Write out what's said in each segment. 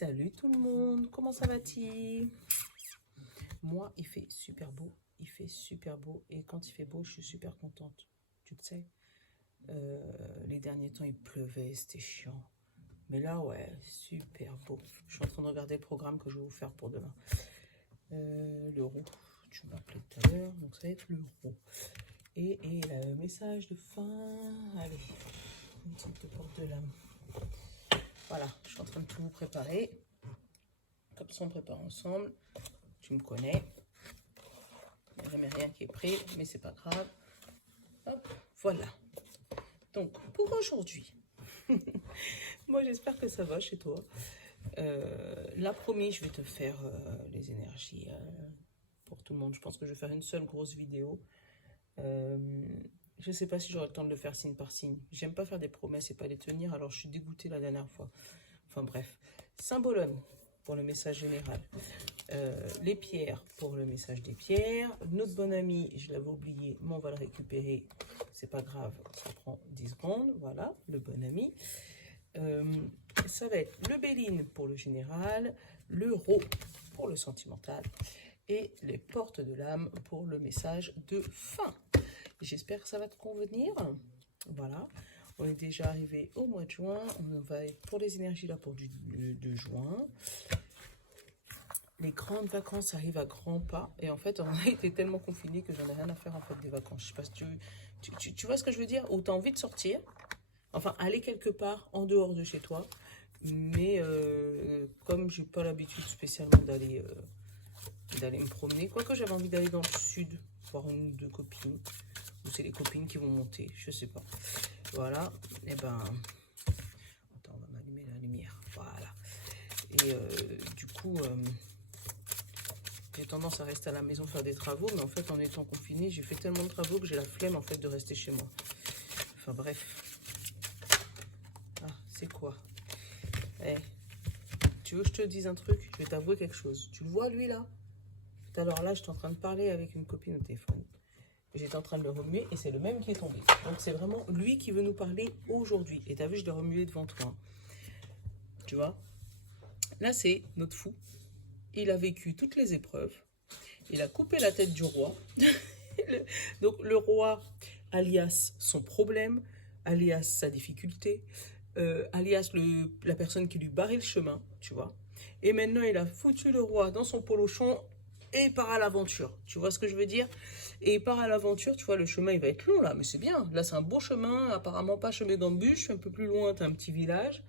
Salut tout le monde, comment ça va-t-il? Moi, il fait super beau, et quand il fait beau, je suis super contente, tu le sais. Les derniers temps, il pleuvait, c'était chiant. Mais là, ouais, super beau. Je suis en train de regarder le programme que je vais vous faire pour demain. L'euro, tu m'as appelé tout à l'heure, donc ça va être l'euro. Et le message de fin, allez, une petite porte de l'âme. Voilà, je suis en train de tout vous préparer. Comme ça, on prépare ensemble. Tu me connais. Il n'y a jamais rien qui est prêt, mais c'est pas grave. Hop, voilà. Donc, pour aujourd'hui, moi j'espère que ça va chez toi. Là, promis, je vais te faire les énergies pour tout le monde. Je pense que je vais faire une seule grosse vidéo. Je ne sais pas si j'aurai le temps de le faire signe par signe. J'aime pas faire des promesses et pas les tenir, alors je suis dégoûtée la dernière fois. Enfin bref. Symbolone pour le message général. Les pierres pour le message des pierres. Notre bon ami, je l'avais oublié, mais on va le récupérer. C'est pas grave, ça prend 10 secondes. Voilà, le bon ami. Ça va être le Béline pour le général, l'euro pour le sentimental et les portes de l'âme pour le message de fin. J'espère que ça va te convenir. Voilà. On est déjà arrivé au mois de juin. On va être pour les énergies là pour le 2 juin. Les grandes vacances arrivent à grands pas. Et en fait, on a été tellement confinés que j'en ai rien à faire en fait des vacances. Je sais pas si tu vois ce que je veux dire? Ou tu as envie de sortir. Enfin, aller quelque part en dehors de chez toi. Mais comme j'ai pas l'habitude spécialement d'aller me promener, quoique j'avais envie d'aller dans le sud, voir une ou deux copines. Ou c'est les copines qui vont monter, je sais pas. Voilà, et ben... Attends, on va m'allumer la lumière, voilà. Et du coup, j'ai tendance à rester à la maison faire des travaux, mais en fait, en étant confinée, j'ai fait tellement de travaux que j'ai la flemme, en fait, de rester chez moi. Enfin, bref. Ah, c'est quoi? Eh, tu veux que je te dise un truc? Je vais t'avouer quelque chose. Tu le vois, lui, là? Tout à l'heure, là, j'étais en train de parler avec une copine au téléphone. J'étais en train de le remuer et c'est le même qui est tombé. Donc c'est vraiment lui qui veut nous parler aujourd'hui. Et t'as vu, je l'ai remué devant toi. Tu vois? Là, c'est notre fou. Il a vécu toutes les épreuves. Il a coupé la tête du roi. Donc le roi, alias son problème, alias sa difficulté, alias la personne qui lui barrait le chemin, tu vois. Et maintenant, il a foutu le roi dans son polochon et il part à l'aventure. Tu vois ce que je veux dire? Et il part à l'aventure, tu vois, le chemin, il va être long, là, mais c'est bien. Là, c'est un beau chemin, apparemment pas chemin d'embûche. Un peu plus loin, t'as un petit village.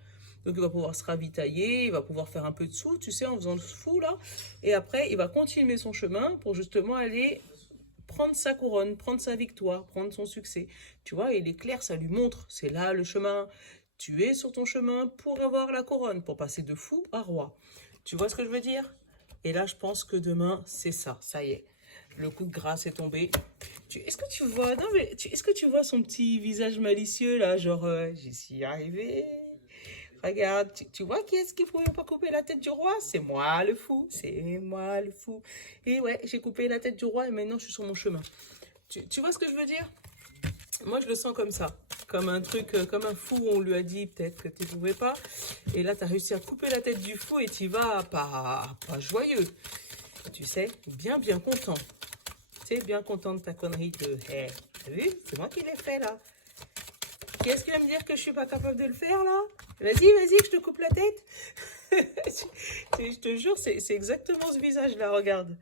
Donc, il va pouvoir se ravitailler, il va pouvoir faire un peu de sous, tu sais, en faisant le fou, là. Et après, il va continuer son chemin pour justement aller prendre sa couronne, prendre sa victoire, prendre son succès. Tu vois, et l'éclair, ça lui montre, c'est là le chemin. Tu es sur ton chemin pour avoir la couronne, pour passer de fou à roi. Tu vois ce que je veux dire? Et là, je pense que demain, c'est ça, ça y est. Le coup de grâce est tombé. Est-ce que tu vois, non mais, est-ce que tu vois son petit visage malicieux là, genre, j'y suis arrivé. Regarde, tu vois qui est-ce qui ne pouvait pas couper la tête du roi? C'est moi le fou, c'est moi le fou. Et ouais, j'ai coupé la tête du roi et maintenant je suis sur mon chemin. Tu vois ce que je veux dire? Moi je le sens comme ça, comme un truc, comme un fou, on lui a dit peut-être que tu ne pouvais pas. Et là tu as réussi à couper la tête du fou et tu vas pas joyeux. Tu sais, bien content. Tu sais, bien content de ta connerie de, hey, t'as vu? C'est moi qui l'ai fait là. Qui est-ce qui va me dire que je suis pas capable de le faire là? Vas-y, que je te coupe la tête. Je te jure, c'est exactement ce visage-là, regarde.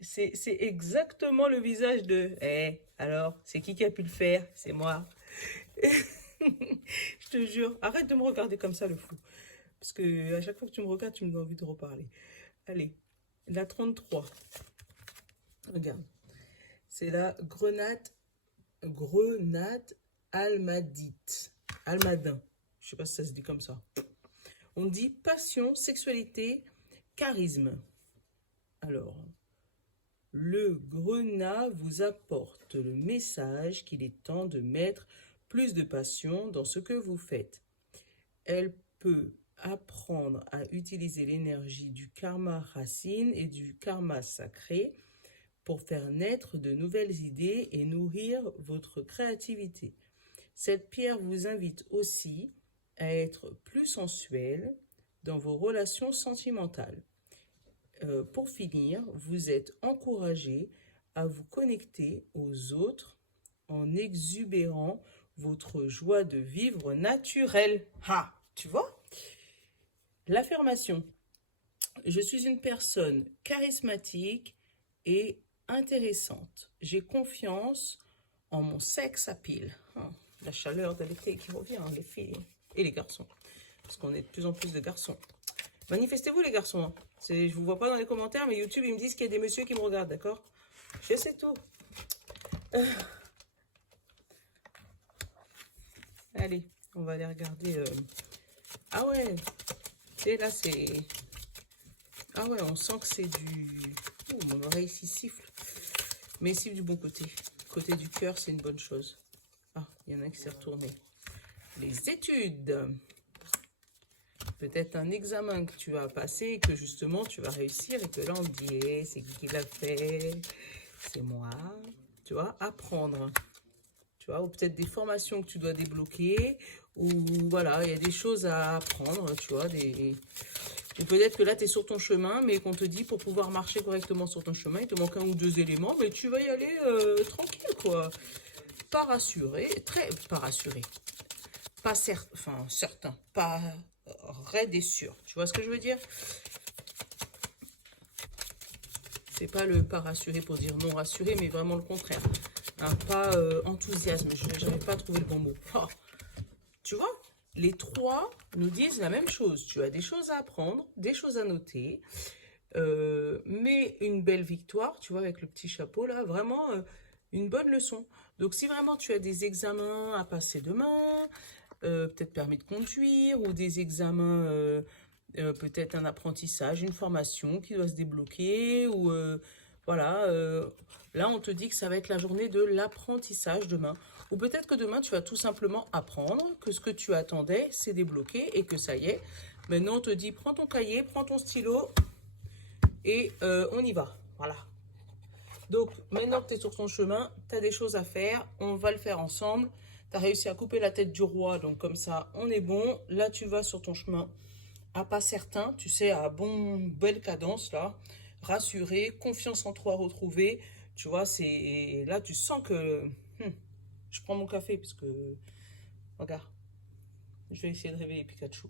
C'est exactement le visage de... alors, c'est qui a pu le faire? C'est moi. Je te jure, arrête de me regarder comme ça, le fou. Parce que à chaque fois que tu me regardes, tu me donnes envie de reparler. Allez, la 33. Regarde. C'est la grenade almadite. Almadin. Je sais pas si ça se dit comme ça. On dit passion, sexualité, charisme. Alors, le grenat vous apporte le message qu'il est temps de mettre plus de passion dans ce que vous faites. Elle peut apprendre à utiliser l'énergie du karma racine et du karma sacré pour faire naître de nouvelles idées et nourrir votre créativité. Cette pierre vous invite aussi à être plus sensuel, dans vos relations sentimentales. Pour finir, vous êtes encouragé à vous connecter aux autres en exubérant votre joie de vivre naturelle. Ah, tu vois? L'affirmation. Je suis une personne charismatique et intéressante. J'ai confiance en mon sexe à pile. La chaleur de l'été qui revient, hein, les filles et les garçons. Parce qu'on est de plus en plus de garçons. Manifestez-vous les garçons. Hein. Je vous vois pas dans les commentaires, mais YouTube, ils me disent qu'il y a des messieurs qui me regardent, d'accord? Je sais tout. Allez, on va aller regarder. Ah ouais, et là c'est... Ah ouais, on sent que c'est du... Oh, mon oreille ici siffle. Mais siffle du bon côté. Côté du cœur, c'est une bonne chose. Ah, il y en a un qui s'est retourné. Les études. Peut-être un examen que tu vas passer et que justement tu vas réussir et que là on te dit hey, c'est qui l'a fait? C'est moi. Tu vois, apprendre. Tu vois, ou peut-être des formations que tu dois débloquer. Ou voilà, il y a des choses à apprendre, tu vois, ou peut-être que là, tu es sur ton chemin, mais qu'on te dit pour pouvoir marcher correctement sur ton chemin, il te manque un ou deux éléments, mais tu vas y aller tranquille, quoi. Pas rassuré, pas rassuré. Pas certain, pas raide et sûr. Tu vois ce que je veux dire? C'est pas le pas rassuré pour dire non rassuré, mais vraiment le contraire. Un pas enthousiasme, je n'avais pas trouvé le bon mot. Oh. Tu vois? Les trois nous disent la même chose. Tu as des choses à apprendre, des choses à noter, mais une belle victoire, tu vois, avec le petit chapeau là, vraiment une bonne leçon. Donc, si vraiment tu as des examens à passer demain, peut-être permis de conduire, ou des examens, peut-être un apprentissage, une formation qui doit se débloquer, ou voilà, là on te dit que ça va être la journée de l'apprentissage demain. Ou peut-être que demain, tu vas tout simplement apprendre que ce que tu attendais, c'est débloqué et que ça y est. Maintenant, on te dit, prends ton cahier, prends ton stylo et on y va. Voilà. Donc, maintenant que tu es sur ton chemin, tu as des choses à faire. On va le faire ensemble. Tu as réussi à couper la tête du roi, donc comme ça, on est bon. Là, tu vas sur ton chemin à pas certain, tu sais, à belle cadence, là. Rassuré, confiance en toi retrouvée. Tu vois, c'est là, tu sens que... je prends mon café parce que, regarde, je vais essayer de réveiller Pikachu.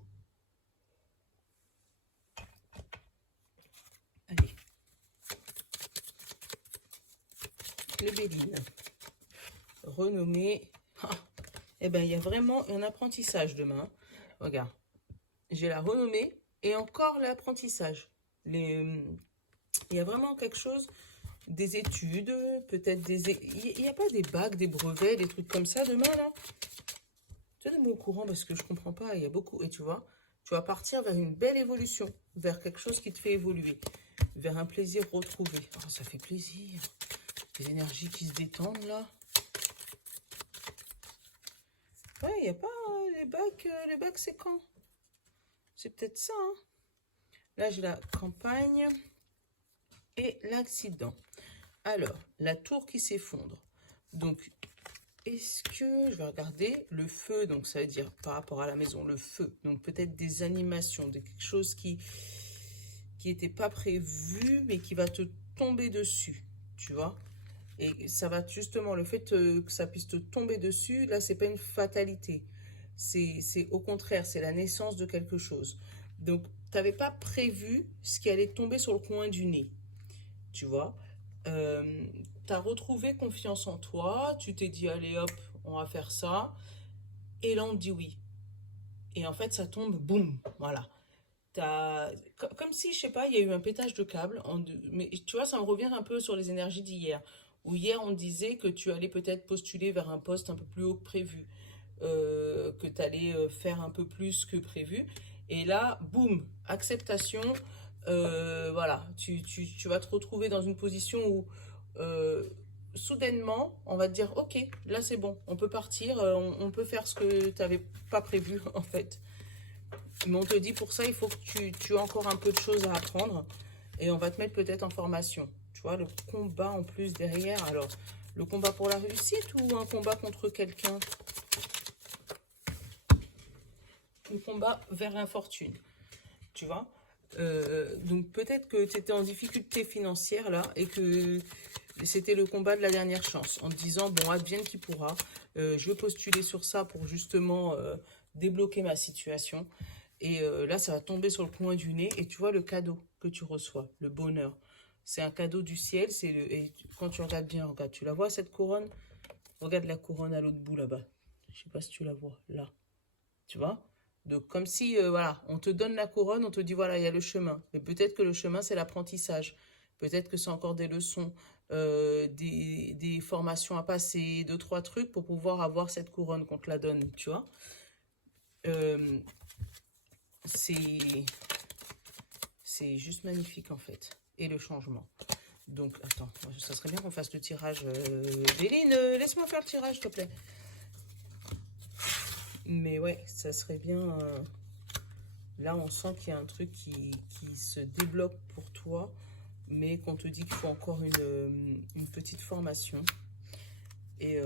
Allez. Le Béline. Renommé. Ah, eh bien, il y a vraiment un apprentissage demain. Regarde, j'ai la renommée et encore l'apprentissage. Il y a vraiment quelque chose, des études, peut-être des... Il n'y a pas des bacs, des brevets, des trucs comme ça demain, là? Tenez-moi au courant parce que je comprends pas, il y a beaucoup. Et tu vois, tu vas partir vers une belle évolution, vers quelque chose qui te fait évoluer, vers un plaisir retrouvé. Oh, ça fait plaisir. Des énergies qui se détendent là. Ouais, il n'y a pas les bacs c'est quand? C'est peut-être ça. Hein. Là, j'ai la campagne et l'accident. Alors, la tour qui s'effondre. Donc, est-ce que je vais regarder le feu, donc ça veut dire par rapport à la maison, le feu, donc peut-être des animations, de quelque chose qui n'était pas prévu, mais qui va te tomber dessus, tu vois. Et ça va justement, le fait que ça puisse te tomber dessus, là, c'est pas une fatalité. C'est au contraire, c'est la naissance de quelque chose. Donc, tu n'avais pas prévu ce qui allait tomber sur le coin du nez, tu vois. Tu as retrouvé confiance en toi, tu t'es dit, allez hop, on va faire ça. Et là, on te dit oui. Et en fait, ça tombe, boum, voilà. Comme si, je sais pas, il y a eu un pétage de câble. Mais tu vois, ça me revient un peu sur les énergies d'hier. Où hier, on disait que tu allais peut-être postuler vers un poste un peu plus haut que prévu. Que tu allais faire un peu plus que prévu. Et là, boum, acceptation. Voilà, tu vas te retrouver dans une position où soudainement, on va te dire, ok, là c'est bon, on peut partir, on peut faire ce que tu n'avais pas prévu en fait. Mais on te dit pour ça, il faut que tu aies encore un peu de choses à apprendre et on va te mettre peut-être en formation. Tu vois, le combat en plus derrière. Alors, le combat pour la réussite ou un combat contre quelqu'un? Le combat vers l'infortune. tu vois. Donc peut-être que tu étais en difficulté financière là et que c'était le combat de la dernière chance en te disant bon advienne qui pourra, je vais postuler sur ça pour justement débloquer ma situation et là ça va tomber sur le coin du nez et tu vois le cadeau que tu reçois, le bonheur, c'est un cadeau du ciel, et quand tu regardes bien, regarde, tu la vois cette couronne, regarde la couronne à l'autre bout là-bas, je sais pas si tu la vois là, tu vois. Donc comme si, voilà, on te donne la couronne, on te dit, voilà, il y a le chemin. Mais peut-être que le chemin, c'est l'apprentissage. Peut-être que c'est encore des leçons, des formations à passer, deux, trois trucs pour pouvoir avoir cette couronne qu'on te la donne, tu vois. Euh, c'est juste magnifique, en fait. Et le changement. Donc, attends, ça serait bien qu'on fasse le tirage. Béline, laisse-moi faire le tirage, s'il te plaît. Mais ouais, ça serait bien... Là, on sent qu'il y a un truc qui se débloque pour toi, mais qu'on te dit qu'il faut encore une petite formation. Et,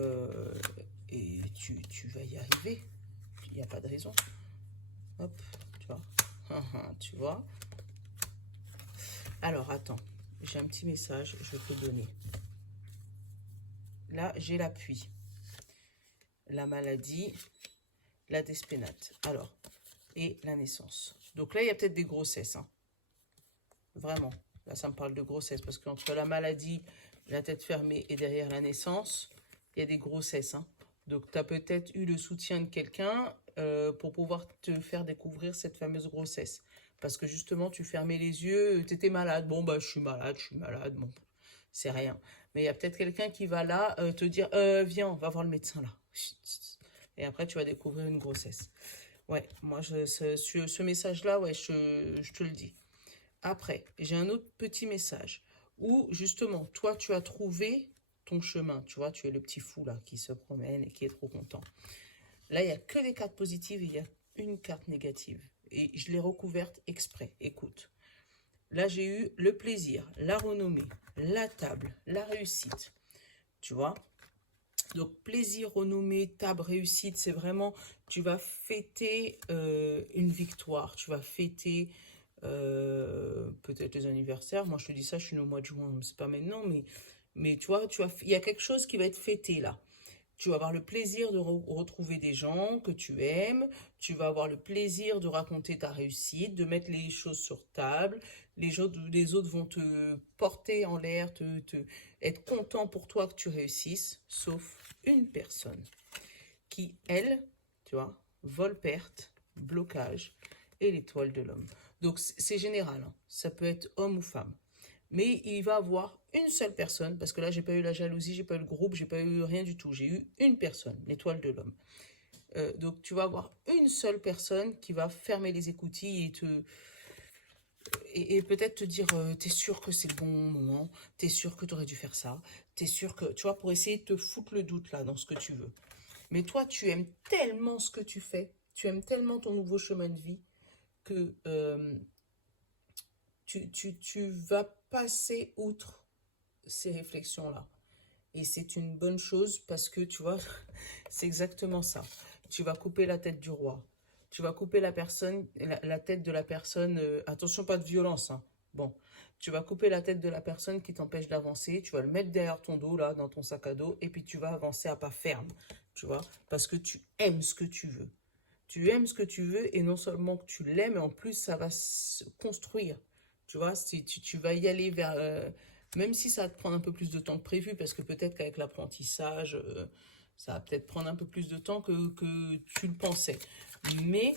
tu vas y arriver. Il n'y a pas de raison. Hop, tu vois. Tu vois. Alors, attends. J'ai un petit message, je vais te le donner. Là, j'ai l'appui. La maladie, la despénate. Alors, et la naissance. Donc là, il y a peut-être des grossesses. Hein. Vraiment. Là, ça me parle de grossesse. Parce qu'entre la maladie, la tête fermée et derrière la naissance, il y a des grossesses. Hein. Donc, tu as peut-être eu le soutien de quelqu'un pour pouvoir te faire découvrir cette fameuse grossesse. Parce que justement, tu fermais les yeux, tu étais malade. Bon, bah, je suis malade. Bon, c'est rien. Mais il y a peut-être quelqu'un qui va là te dire, viens, on va voir le médecin là. Et après, tu vas découvrir une grossesse. Ouais, moi, ce message-là, ouais, je te le dis. Après, j'ai un autre petit message où, justement, toi, tu as trouvé ton chemin. Tu vois, tu es le petit fou, là, qui se promène et qui est trop content. Là, il n'y a que des cartes positives et il y a une carte négative. Et je l'ai recouverte exprès. Écoute. Là, j'ai eu le plaisir, la renommée, la table, la réussite. Tu vois? Donc, plaisir, renommée, table, réussite, c'est vraiment, tu vas fêter une victoire, tu vas fêter peut-être les anniversaires. Moi, je te dis ça, je suis né au mois de juin, c'est pas maintenant, mais tu vois, il y a quelque chose qui va être fêté là. Tu vas avoir le plaisir de retrouver des gens que tu aimes. Tu vas avoir le plaisir de raconter ta réussite, de mettre les choses sur table. Les autres vont te porter en l'air, être contents pour toi que tu réussisses, sauf une personne qui, elle, tu vois, vol-perte, blocage et l'étoile de l'homme. Donc c'est général, hein. Ça peut être homme ou femme. Mais il va avoir une seule personne, parce que là, j'ai pas eu la jalousie, j'ai pas eu le groupe, j'ai pas eu rien du tout. J'ai eu une personne, l'étoile de l'homme. Donc, tu vas avoir une seule personne qui va fermer les écoutilles et peut-être te dire, t'es sûr que c'est le bon moment, t'es sûr que t'aurais dû faire ça, t'es sûr que, tu vois, pour essayer de te foutre le doute là dans ce que tu veux. Mais toi, tu aimes tellement ce que tu fais, tu aimes tellement ton nouveau chemin de vie que tu vas passer outre ces réflexions-là. Et c'est une bonne chose parce que, tu vois, c'est exactement ça. Tu vas couper la tête du roi. Tu vas couper la tête de la personne. Attention, pas de violence. Hein. Bon, tu vas couper la tête de la personne qui t'empêche d'avancer. Tu vas le mettre derrière ton dos, là, dans ton sac à dos. Et puis tu vas avancer à pas ferme. Tu vois, parce que tu aimes ce que tu veux. Tu aimes ce que tu veux et non seulement que tu l'aimes, mais en plus, ça va se construire. Tu vois, si tu vas y aller vers... même si ça va te prendre un peu plus de temps que prévu, parce que peut-être qu'avec l'apprentissage, ça va peut-être prendre un peu plus de temps que tu le pensais. Mais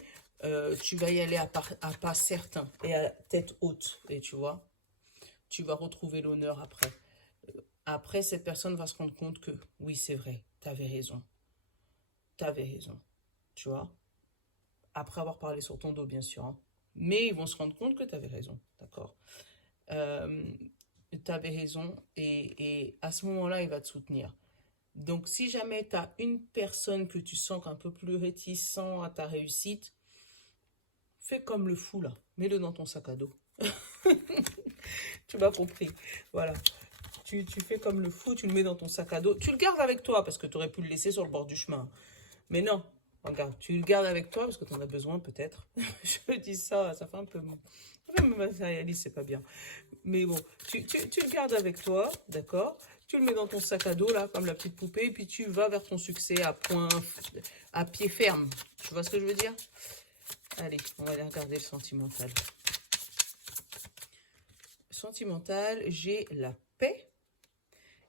tu vas y aller à pas certain et à tête haute. Et tu vois, tu vas retrouver l'honneur après. Après, cette personne va se rendre compte que, oui, c'est vrai, t'avais raison. T'avais raison. Tu vois, après avoir parlé sur ton dos, bien sûr. Hein. Mais ils vont se rendre compte que tu avais raison, d'accord. Tu avais raison et à ce moment-là, il va te soutenir. Donc, si jamais tu as une personne que tu sens un peu plus réticent à ta réussite, fais comme le fou là, mets-le dans ton sac à dos. Tu m'as compris, voilà. Tu fais comme le fou, tu le mets dans ton sac à dos. Tu le gardes avec toi parce que tu aurais pu le laisser sur le bord du chemin. Mais non, Regarde, tu le gardes avec toi parce que tu en as besoin peut-être. Je dis ça, ça fait un peu matérialiste, c'est pas bien. Mais bon, tu le gardes avec toi, d'accord? Tu le mets dans ton sac à dos, là, comme la petite poupée, et puis tu vas vers ton succès à pied ferme. Tu vois ce que je veux dire? Allez, on va aller regarder le sentimental. Sentimental, j'ai la paix,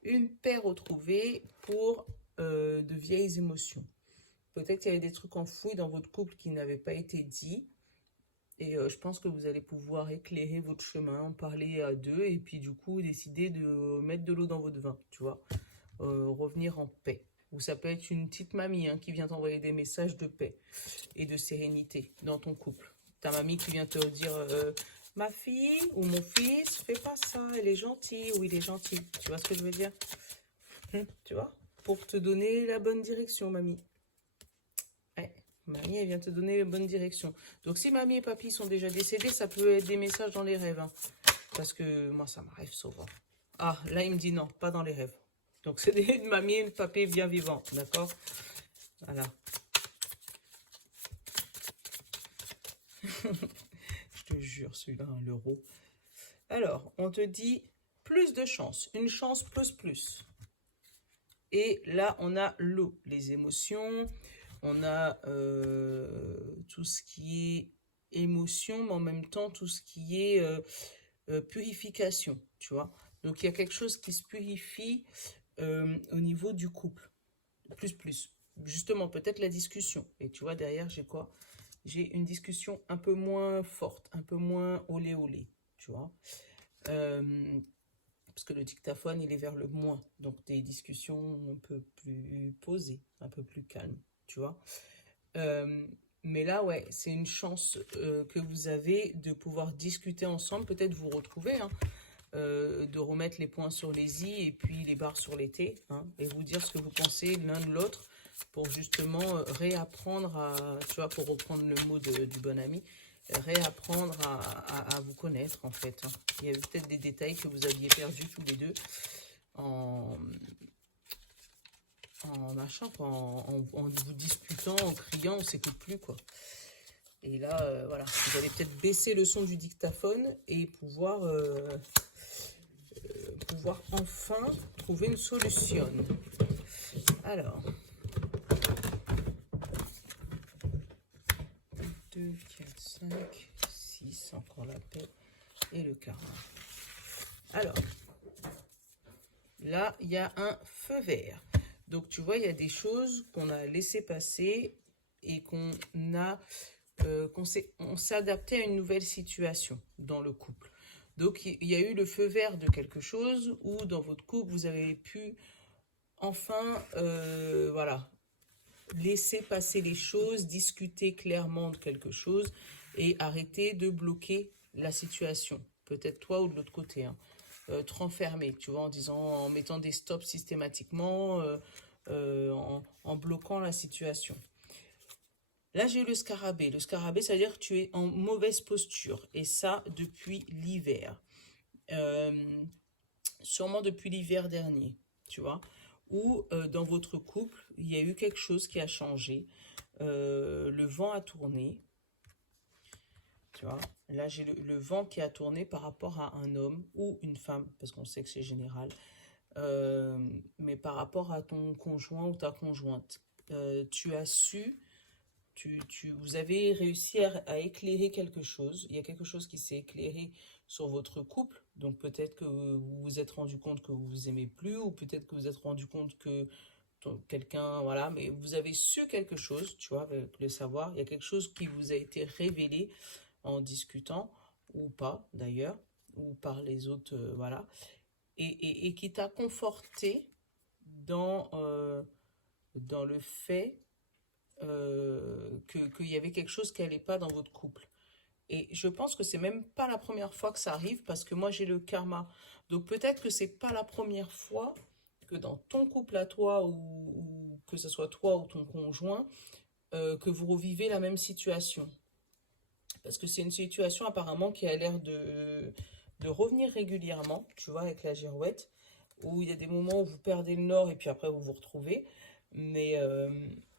une paix retrouvée pour de vieilles émotions. Peut-être qu'il y avait des trucs enfouis dans votre couple qui n'avaient pas été dits. Et je pense que vous allez pouvoir éclairer votre chemin, en parler à deux, et puis du coup décider de mettre de l'eau dans votre vin, tu vois. Revenir en paix. Ou ça peut être une petite mamie qui vient t'envoyer des messages de paix et de sérénité dans ton couple. Ta mamie qui vient te dire ma fille ou mon fils, fais pas ça, elle est gentille ou il est gentil. Tu vois ce que je veux dire? Tu vois? Pour te donner la bonne direction, mamie. Ouais, mamie, elle vient te donner la bonne direction. Donc si mamie et papy sont déjà décédés, ça peut être des messages dans les rêves. Parce que moi, ça m'arrive souvent. Ah, là, il me dit non, pas dans les rêves. Donc, c'est des mamie et papy bien vivants, d'accord? Voilà. Je te jure, celui-là, l'euro. Alors, on te dit plus de chance. Une chance plus. Et là, on a l'eau, les émotions. On a tout ce qui est émotion, mais en même temps, tout ce qui est purification, tu vois. Donc, il y a quelque chose qui se purifie au niveau du couple. Plus. Justement, peut-être la discussion. Et tu vois, derrière, j'ai quoi? J'ai une discussion un peu moins forte, un peu moins olé, tu vois. Parce que le dictaphone, il est vers le moins. Donc, des discussions un peu plus posées, un peu plus calmes, tu vois. Mais là, ouais, c'est une chance que vous avez de pouvoir discuter ensemble, peut-être vous retrouver, de remettre les points sur les i et puis les barres sur les t, et vous dire ce que vous pensez l'un de l'autre pour justement réapprendre à, tu vois, pour reprendre le mot du bon ami, réapprendre à vous connaître en fait. Il y avait peut-être des détails que vous aviez perdus tous les deux en machin, quoi, en vous disputant, en criant, on s'écoute plus, quoi. Et là, voilà, vous allez peut-être baisser le son du dictaphone et pouvoir enfin trouver une solution. Alors, 2, 4, 5, 6, encore la paix et le karma. Alors, là, il y a un feu vert. Donc, tu vois, il y a des choses qu'on a laissé passer et qu'on s'est adapté à une nouvelle situation dans le couple. Donc, il y a eu le feu vert de quelque chose où dans votre couple, vous avez pu enfin, voilà, laisser passer les choses, discuter clairement de quelque chose et arrêter de bloquer la situation. Peut-être toi ou de l'autre côté, te renfermer, tu vois, en mettant des stops systématiquement, en bloquant la situation. Là, j'ai le scarabée. Le scarabée, ça veut dire que tu es en mauvaise posture. Et ça, depuis l'hiver. Sûrement depuis l'hiver dernier, tu vois. Ou dans votre couple, il y a eu quelque chose qui a changé. Le vent a tourné. Tu vois. Là, j'ai le vent qui a tourné par rapport à un homme ou une femme, parce qu'on sait que c'est général. Mais par rapport à ton conjoint ou ta conjointe. Tu as su... vous avez réussi à éclairer quelque chose. Il y a quelque chose qui s'est éclairé sur votre couple. Donc peut-être que vous vous êtes rendu compte que vous vous aimez plus, ou peut-être que vous vous êtes rendu compte que quelqu'un, voilà, mais vous avez su quelque chose, tu vois, avec le savoir. Il y a quelque chose qui vous a été révélé en discutant, ou pas d'ailleurs, ou par les autres, voilà, et qui t'a conforté dans le fait qu'il y avait quelque chose qui n'allait pas dans votre couple. Et je pense que c'est même pas la première fois que ça arrive, parce que moi j'ai le karma. Donc peut-être que c'est pas la première fois que dans ton couple à toi, ou que ce soit toi ou ton conjoint, que vous revivez la même situation. Parce que c'est une situation apparemment qui a l'air de revenir régulièrement, tu vois, avec la girouette, où il y a des moments où vous perdez le nord et puis après vous vous retrouvez. Mais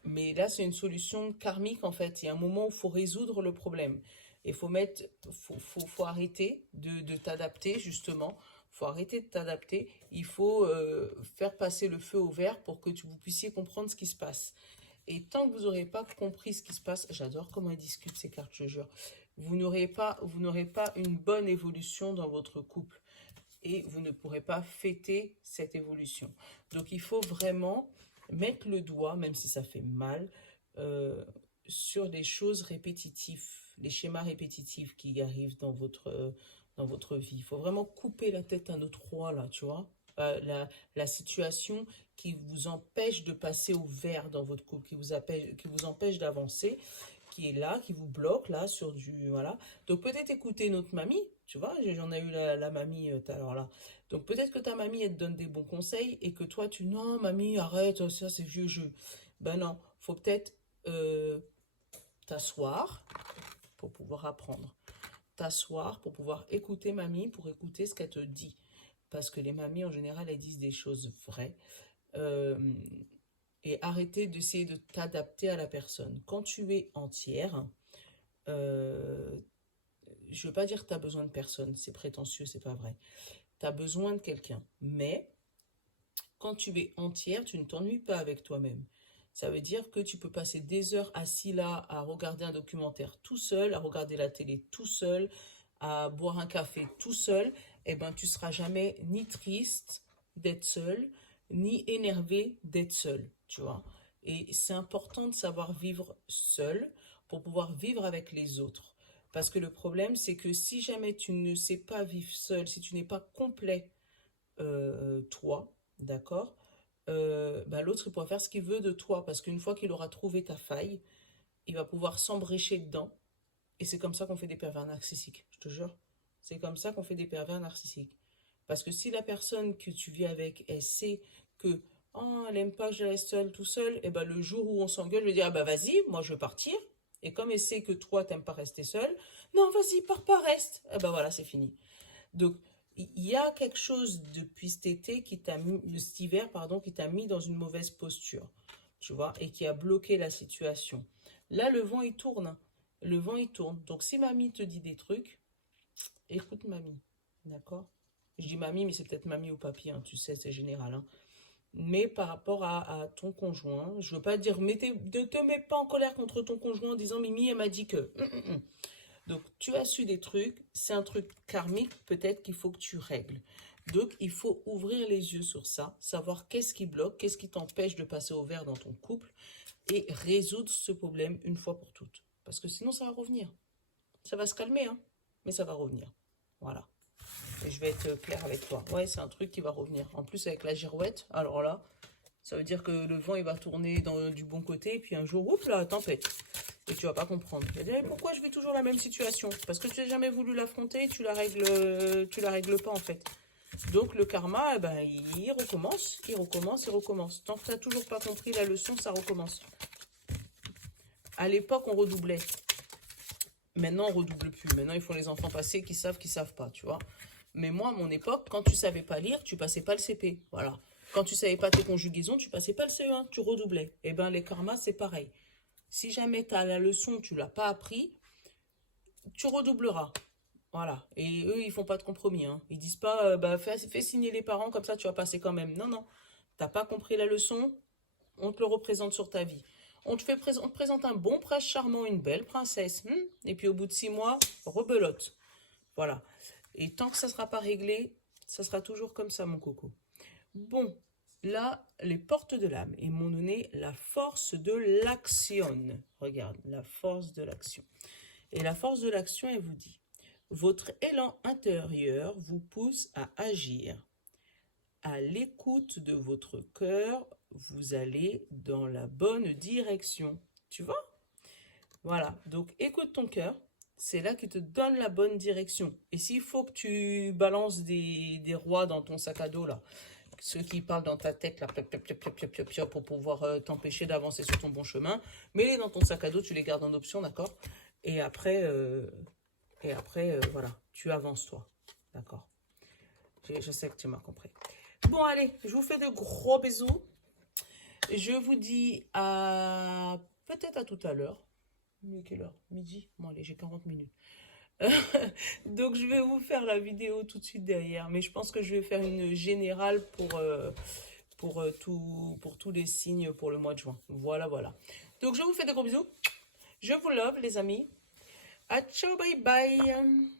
Mais là, c'est une solution karmique, en fait. Il y a un moment où il faut résoudre le problème. Il faut arrêter de t'adapter, justement. Il faut arrêter de t'adapter. Il faut faire passer le feu au vert pour que vous puissiez comprendre ce qui se passe. Et tant que vous n'aurez pas compris ce qui se passe, j'adore comment ils discutent ces cartes, je jure. Vous n'aurez pas une bonne évolution dans votre couple. Et vous ne pourrez pas fêter cette évolution. Donc il faut vraiment mettre le doigt, même si ça fait mal, sur les choses répétitives, les schémas répétitifs qui arrivent dans votre vie. Il faut vraiment couper la tête à notre roi, là, tu vois. La situation qui vous empêche de passer au vert dans votre couple, qui vous empêche d'avancer, qui est là, qui vous bloque là sur du... Voilà. Donc peut-être écouter notre mamie, tu vois, j'en ai eu la mamie tout à l'heure là. Donc peut-être que ta mamie, elle te donne des bons conseils et que toi, non, mamie, arrête, ça c'est vieux jeu. Ben non, faut peut-être t'asseoir pour pouvoir apprendre. T'asseoir pour pouvoir écouter mamie, pour écouter ce qu'elle te dit. Parce que les mamies, en général, elles disent des choses vraies. Et arrêter d'essayer de t'adapter à la personne. Quand tu es entière, je veux pas dire que tu as besoin de personne, c'est prétentieux, c'est pas vrai. Tu as besoin de quelqu'un. Mais quand tu es entière, tu ne t'ennuies pas avec toi-même. Ça veut dire que tu peux passer des heures assis là à regarder un documentaire tout seul, à regarder la télé tout seul, à boire un café tout seul. Et ben, tu seras jamais ni triste d'être seul, ni énervé d'être seul, tu vois. Et c'est important de savoir vivre seul pour pouvoir vivre avec les autres. Parce que le problème, c'est que si jamais tu ne sais pas vivre seul, si tu n'es pas complet, toi, d'accord, bah, l'autre, il pourra faire ce qu'il veut de toi. Parce qu'une fois qu'il aura trouvé ta faille, il va pouvoir s'embrécher dedans. Et c'est comme ça qu'on fait des pervers narcissiques, je te jure. C'est comme ça qu'on fait des pervers narcissiques. Parce que si la personne que tu vis avec, elle sait que oh, elle aime pas que je la laisse seule, tout seul, et ben le jour où on s'engueule, je vais dire ah bah vas-y, moi je veux partir. Et comme elle sait que toi t'aimes pas rester seule, non vas-y, pars pas, reste. Et ben voilà, c'est fini. Donc il y a quelque chose depuis cet été qui t'a mis, cet hiver pardon, qui t'a mis dans une mauvaise posture, tu vois, et qui a bloqué la situation. Là le vent il tourne, le vent il tourne. Donc si mamie te dit des trucs, écoute mamie, d'accord? Je dis mamie, mais c'est peut-être mamie ou papy, hein, tu sais, c'est général. Hein. Mais par rapport à ton conjoint, je veux pas dire, ne te mets pas en colère contre ton conjoint en disant Mimi, elle m'a dit que. Donc, tu as su des trucs, c'est un truc karmique, peut-être qu'il faut que tu règles. Donc, il faut ouvrir les yeux sur ça, savoir qu'est-ce qui bloque, qu'est-ce qui t'empêche de passer au vert dans ton couple et résoudre ce problème une fois pour toutes. Parce que sinon, ça va revenir. Ça va se calmer, hein, mais ça va revenir. Voilà. Et je vais être claire avec toi. Ouais, c'est un truc qui va revenir. En plus, avec la girouette, alors là, ça veut dire que le vent, il va tourner du bon côté. Et puis un jour, oups là, tempête. Et tu vas pas comprendre. Tu vas dire, pourquoi je vis toujours la même situation? Parce que tu n'as jamais voulu l'affronter, tu la règles pas en fait. Donc le karma, eh ben, il recommence, il recommence, il recommence. Tant que tu n'as toujours pas compris la leçon, ça recommence. À l'époque, on redoublait. Maintenant, on redouble plus. Maintenant, il faut les enfants passés qui savent pas, tu vois. Mais moi, à mon époque, quand tu savais pas lire, tu passais pas le CP. Voilà. Quand tu savais pas tes conjugaisons, tu passais pas le CE1, tu redoublais. Eh ben, les karmas, c'est pareil. Si jamais tu as la leçon, tu l'as pas appris, tu redoubleras. Voilà. Et eux, ils font pas de compromis. Hein. Ils disent pas, bah, fais signer les parents, comme ça tu vas passer quand même. Non, non. T'as pas compris la leçon, on te le représente sur ta vie. On te présente un bon prince charmant, une belle princesse. Et puis au bout de 6 mois, rebelote. Voilà. Et tant que ça ne sera pas réglé, ça sera toujours comme ça, mon coco. Bon, là, les portes de l'âme. Ils m'ont donné la force de l'action. Regarde, la force de l'action. Et la force de l'action, elle vous dit, votre élan intérieur vous pousse à agir. À l'écoute de votre cœur, vous allez dans la bonne direction. Tu vois? Voilà, donc écoute ton cœur. C'est là qui te donne la bonne direction. Et s'il faut que tu balances des rois dans ton sac à dos, là, ceux qui parlent dans ta tête, là, pour pouvoir t'empêcher d'avancer sur ton bon chemin, mets-les dans ton sac à dos, tu les gardes en option, d'accord? Et après, voilà, tu avances, toi. D'accord? Je sais que tu m'as compris. Bon, allez, je vous fais de gros bisous. Je vous dis à peut-être à tout à l'heure. Mais quelle heure? Midi? Bon, allez, j'ai 40 minutes. Donc, je vais vous faire la vidéo tout de suite derrière. Mais je pense que je vais faire une générale pour tous les signes pour le mois de juin. Voilà, voilà. Donc, je vous fais de gros bisous. Je vous love, les amis. À ciao, bye bye.